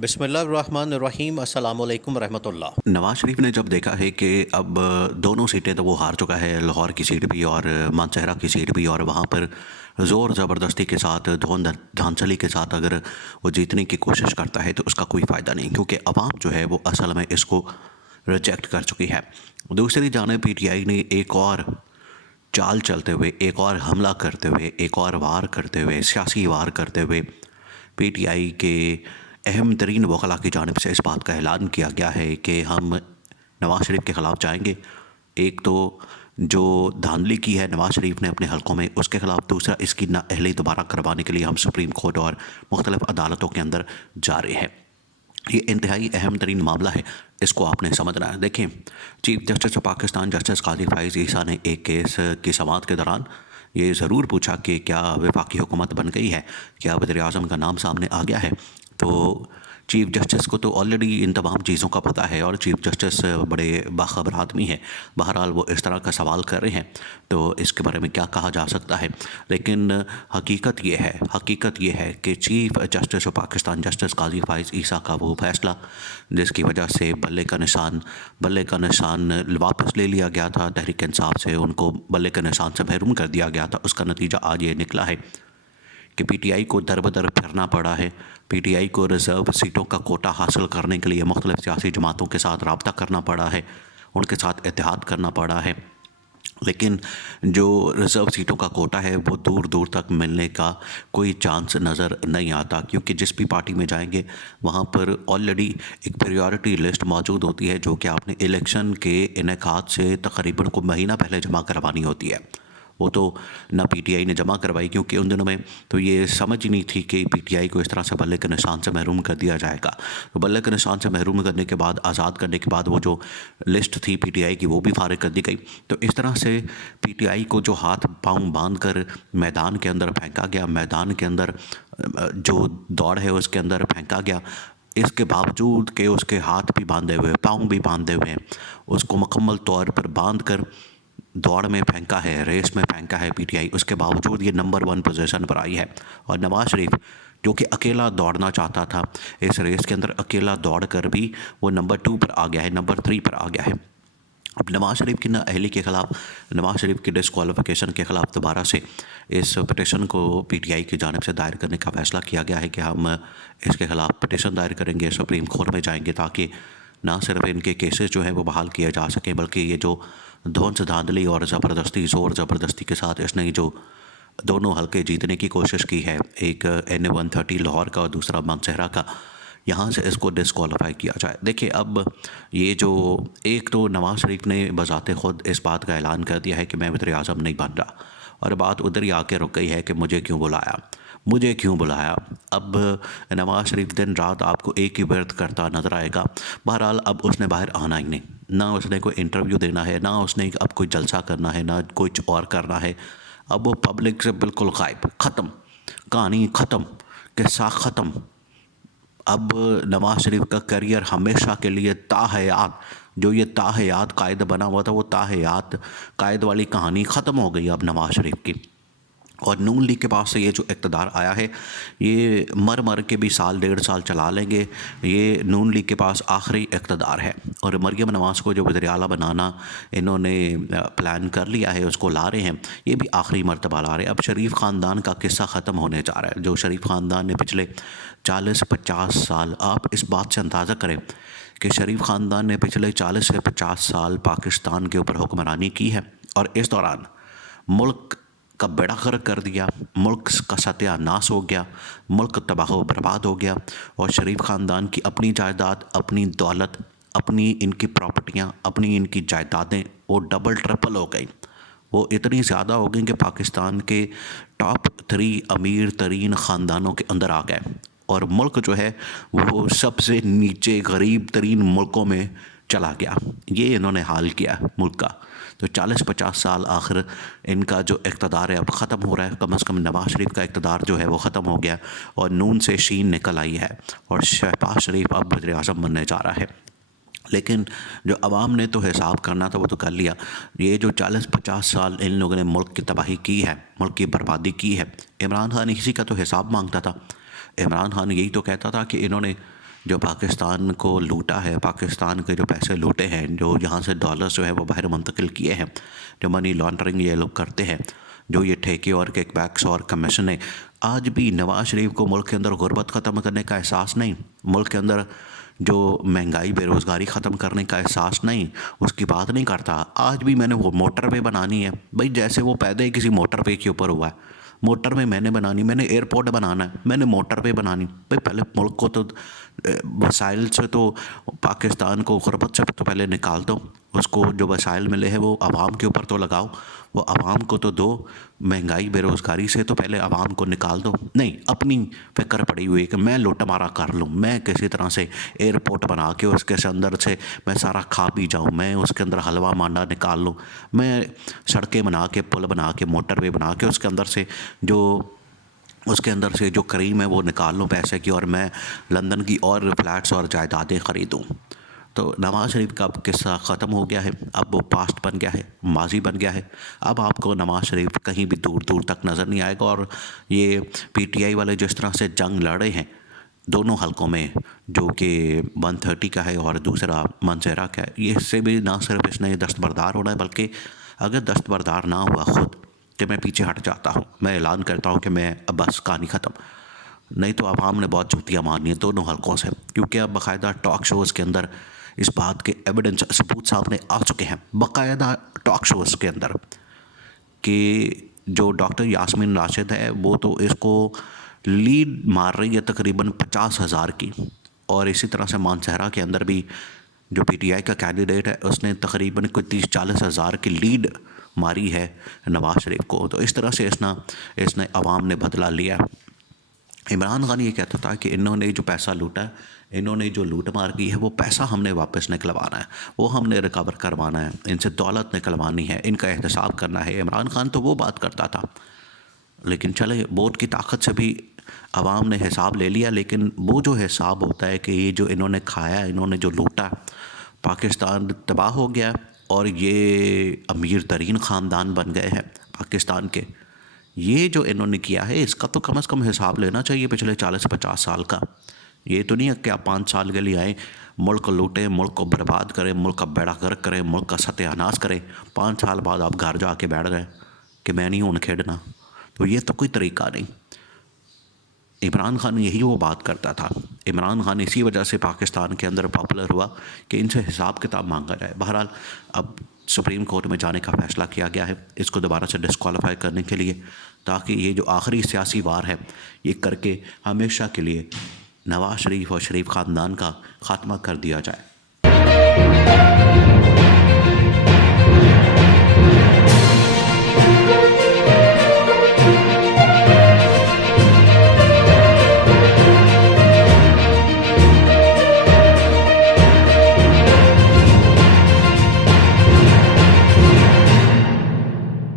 बिस्मिल्लाहिर्रहमानिर्रहीम अस्सलामु अलैकुम रहमतुल्लाह। नवाज शरीफ ने जब देखा है कि अब दोनों सीटें तो वो हार चुका है, लाहौर की सीट भी और मानसहरा की सीट भी, और वहाँ पर ज़ोर ज़बरदस्ती के साथ धांधली के साथ अगर वो जीतने की कोशिश करता है तो उसका कोई फ़ायदा नहीं, क्योंकि अवाम जो है वो असल में इसको रिजेक्ट कर चुकी है। दूसरी जानिब पीटीआई ने एक और चाल चलते हुए, एक और हमला करते हुए, एक और वार करते हुए, सियासी वार करते हुए पीटीआई के अहम तरीन वकला की जानिब से इस बात का ऐलान किया गया है कि हम नवाज़ शरीफ के ख़िलाफ़ जाएंगे। एक तो जो धांधली की है नवाज़ शरीफ ने अपने हलकों में, उसके ख़िलाफ़। दूसरा, इसकी नाअहली दोबारा करवाने के लिए हम सुप्रीम कोर्ट और मुख्तलिफ़ अदालतों के अंदर जा रहे हैं। ये इंतहाई अहम तरीन मामला है, इसको आपने समझना है। देखें, chief justice of Pakistan justice Qazi Faez Isa ने एक केस की समाअत के दौरान ये ज़रूर पूछा कि क्या वफाकी हुकूमत बन गई है, क्या वज़ीर आज़म का नाम सामने आ गया है। तो चीफ जस्टिस को तो ऑलरेडी इन तमाम चीज़ों का पता है और चीफ जस्टिस बड़े बाखबर आदमी है। बहरहाल वो इस तरह का सवाल कर रहे हैं तो इसके बारे में क्या कहा जा सकता है। लेकिन हकीकत ये है कि chief justice of Pakistan justice Qazi Faez Isa का वो फैसला जिसकी वजह से बल्ले का निशान वापस ले लिया गया था, तहरीक इंसाफ से उनको बल्ले के निशान से महरूम कर दिया गया था, उसका नतीजा आज ये निकला है कि पीटीआई को दर बदर फिरना पड़ा है। पीटीआई को रिज़र्व सीटों का कोटा हासिल करने के लिए मुख्तलिफ़ सियासी जमातों के साथ रब्ता करना पड़ा है, उनके साथ इत्तेहाद करना पड़ा है। लेकिन जो रिज़र्व सीटों का कोटा है वो दूर दूर तक मिलने का कोई चांस नज़र नहीं आता, क्योंकि जिस भी पार्टी में जाएंगे वहाँ पर ऑलरेडी एक प्रायोरिटी लिस्ट मौजूद होती है जो कि आपने इलेक्शन के इनेकाद से तकरीबन को महीना पहले जमा करवानी होती है। वो तो ना पीटीआई ने जमा करवाई, क्योंकि उन दिनों में तो ये समझ ही नहीं थी कि पीटीआई को इस तरह से बल्ले के निशान से महरूम कर दिया जाएगा। तो बल्ले के निशान से महरूम करने के बाद, आज़ाद करने के बाद, वो जो लिस्ट थी पीटीआई की वो भी फारिग कर दी गई। तो इस तरह से पीटीआई को जो हाथ पाँव बांध कर मैदान के अंदर फेंका गया, मैदान के अंदर जो दौड़ है उसके अंदर फेंका गया, इसके बावजूद कि उसके हाथ भी बांधे हुए, पाँव भी बांधे हुए हैं, उसको मुकम्मल तौर पर बांध कर दौड़ में फेंका है, रेस में फेंका है पीटीआई, उसके बावजूद ये नंबर 1 पोजीशन पर आई है। और नवाज़ शरीफ जो कि अकेला दौड़ना चाहता था इस रेस के अंदर, अकेला दौड़ कर भी वो नंबर 2 पर आ गया है, नंबर 3 पर आ गया है। अब नवाज़ शरीफ की नाअहली के ख़िलाफ़, नवाज़ शरीफ की डिस्क्वालिफिकेशन के ख़िलाफ़ दोबारा से इस पटिशन को पीटीआई की जानिब से दायर करने का फ़ैसला किया गया है कि हम इसके ख़िलाफ़ पटिशन दायर करेंगे, सुप्रीम कोर्ट में जाएंगे, ताकि ना सिर्फ इनके केसेस जो हैं वो बहाल किए जा सकें, बल्कि ये जो धौंस धांधली और ज़बरदस्ती, ज़ोर ज़बरदस्ती के साथ इसने जो दोनों हलके जीतने की कोशिश की है, एक NA-130 लाहौर का और दूसरा मानसहरा का, यहाँ से इसको डिस्क्वालीफाई किया जाए। देखिए, अब ये जो एक तो नवाज़ शरीफ ने बज़ाते ख़ुद इस बात का ऐलान कर दिया है कि मैं वज़ीर आज़म नहीं बन रहा, और बात उधर ही आके रुक गई है कि मुझे क्यों बुलाया। अब नवाज़ शरीफ दिन रात आपको एक ही व्रत करता नज़र आएगा। बहरहाल अब उसने बाहर आना ही नहीं, ना उसने कोई इंटरव्यू देना है, ना उसने अब कोई जलसा करना है, ना कुछ और करना है। अब वो पब्लिक से बिल्कुल गायब, ख़त्म, कहानी ख़त्म, किस्सा ख़त्म। अब नवाज़ शरीफ का करियर हमेशा के लिए ताहयात, जो ये ताहयात कायद बना हुआ था, वो ताहयात कायद वाली कहानी ख़त्म हो गई अब नवाज़ शरीफ की। और नून लीग के पास से ये जो इक़्तिदार आया है, ये मर के भी साल 1.5 साल चला लेंगे। ये नून लीग के पास आखिरी इक़्तिदार है, और मरियम नवाज़ को जो वज़ीर आला बनाना इन्होंने प्लान कर लिया है, उसको ला रहे हैं, ये भी आखिरी मरतबा ला रहे हैं। अब शरीफ ख़ानदान का किस्सा ख़त्म होने जा रहा है। जो शरीफ ख़ानदान ने पिछले 40-50 साल, आप इस बात से अंदाज़ा करें कि शरीफ ख़ानदान ने पिछले 40 से 50 साल पाकिस्तान के ऊपर हुक्मरानी की है, और इस दौरान मुल्क का बेड़ा गर्क कर दिया, मुल्क का सत्यानाश हो गया, मुल्क तबाह बर्बाद हो गया। और शरीफ ख़ानदान की अपनी जायदाद, अपनी दौलत, अपनी इनकी प्रॉपर्टियाँ, अपनी इनकी जायदादें वो डबल ट्रिपल हो गई, वो इतनी ज़्यादा हो गई कि पाकिस्तान के टॉप 3 अमीर तरीन ख़ानदानों के अंदर आ गए, और मुल्क जो है वो सबसे नीचे गरीब तरीन मुल्कों में चला गया। ये इन्होंने हाल किया मुल्क का। तो 40-50 साल आखिर इनका जो इक़्तिदार है अब ख़त्म हो रहा है। कम से कम नवाज़ शरीफ का इक़्तिदार जो है वो ख़त्म हो गया, और नून से शीन निकल आई है, और शहबाज शरीफ अब वज़ीर आज़म बनने जा रहा है। लेकिन जो अवाम ने तो हिसाब करना था वो तो कर लिया। ये जो 40-50 साल इन लोगों ने मुल्क की तबाही की है, मुल्क की बर्बादी की है, इमरान खान इसी का तो हिसाब मांगता था। इमरान खान यही तो कहता था कि इन्होंने जो पाकिस्तान को लूटा है, पाकिस्तान के जो पैसे लूटे हैं, जो यहाँ से डॉलर्स जो है वो बाहर मुंतकिल किए हैं, जो मनी लॉन्ड्रिंग ये लोग करते हैं, जो ये ठेके और किकबैक्स और कमीशन है, आज भी नवाज शरीफ को मुल्क के अंदर गुर्बत ख़त्म करने का एहसास नहीं, मुल्क के अंदर जो महंगाई बेरोज़गारी ख़त्म करने का एहसास नहीं, उसकी बात नहीं करता। आज भी मैंने वो मोटरवे बनानी है भाई, जैसे वो पैदा ही किसी मोटरवे के ऊपर हुआ है। मोटरवे मैंने बनानी, मैंने एयरपोर्ट बनाना है, मैंने मोटरवे बनानी। भाई पहले मुल्क को तो वसाइल से तो पाकिस्तान को गुर्बत से तो पहले निकाल दो, उसको जो वसाइल मिले हैं वो आवाम के ऊपर तो लगाओ, वो आवाम को तो दो। महंगाई बेरोज़गारी से तो पहले आवाम को निकाल दो। नहीं, अपनी फिक्र पड़ी हुई है कि मैं लूट मारा कर लूँ, मैं किसी तरह से एयरपोर्ट बना के उसके अंदर से मैं सारा खा पी जाऊँ, मैं उसके अंदर हलवा मांडा निकाल लूँ, मैं सड़कें बना के, पुल बना के, मोटरवे बना के उसके अंदर से जो क्रीम है वो निकाल लूँ पैसे की, और मैं लंदन की और फ्लैट्स और जायदादें ख़रीदूँ। तो नवाज़ शरीफ का अब किस्सा ख़त्म हो गया है, अब वो पास्ट बन गया है, माजी बन गया है। अब आपको नवाज़ शरीफ कहीं भी दूर दूर तक नज़र नहीं आएगा। और ये पीटीआई वाले जिस तरह से जंग लड़े हैं दोनों हलकों में, जो कि 130 का है और दूसरा मंसेरा का है, ये इससे भी ना सिर्फ इसने दस्तबरदार होना है, बल्कि अगर दस्तबरदार ना हुआ खुद कि मैं पीछे हट जाता हूँ, मैं ऐलान करता हूँ कि मैं अब बस कहानी ख़त्म, नहीं तो आवाम ने बहुत जूतियाँ मारनी है दोनों हलकों से। क्योंकि अब बाकायदा टॉक शोज़ के अंदर इस बात के एविडेंस सबूत सामने आ चुके हैं, बाकायदा टॉक शोज़ के अंदर, कि जो डॉक्टर यास्मीन राशिद है वो तो इसको लीड मार रही है तकरीबन 50,000 की। और इसी तरह से मानसहरा के अंदर भी जो पीटीआई का कैंडिडेट है उसने तकरीबन कोई 30-40 हज़ार की लीड मारी है नवाज शरीफ को। तो इस तरह से इसने अवाम ने बदला लिया। इमरान खान ये कहता था कि इन्होंने जो पैसा लूटा है, इन्होंने जो लूट मार की है, वो पैसा हमने वापस निकलवाना है, वो हमने रिकवर करवाना है, इनसे दौलत निकलवानी है, इनका एहतसाब करना है। इमरान खान तो वो बात करता था, लेकिन चले वोट की ताकत से भी आवाम ने हिसाब ले लिया। लेकिन वो जो हिसाब होता है कि ये जो इन्होंने खाया, इन्होंने जो लूटा, पाकिस्तान तबाह हो गया और ये अमीर तरीन ख़ानदान बन गए हैं पाकिस्तान के। ये जो इन्होंने किया है इसका तो कम से कम हिसाब लेना चाहिए पिछले 40-50 साल का। ये तो नहीं है कि आप 5 साल के लिए आए, मुल्क को लूटें, मुल्क को बर्बाद करें, मुल्क का बेड़ा गर्क करें, मुल्क का सत्यानाश करें, 5 साल बाद आप घर जाके बैठ गए कि मैं नहीं हूँ खेडना। तो ये तो कोई तरीका नहीं। इमरान खान यही वो बात करता था। इमरान खान इसी वजह से पाकिस्तान के अंदर पॉपुलर हुआ कि इनसे हिसाब किताब मांगा जाए। बहरहाल अब सुप्रीम कोर्ट में जाने का फ़ैसला किया गया है इसको दोबारा से डिस्क्वालीफाई करने के लिए, ताकि ये जो आखिरी सियासी वार है ये करके हमेशा के लिए नवाज शरीफ और शरीफ ख़ानदान का ख़ात्मा कर दिया जाए।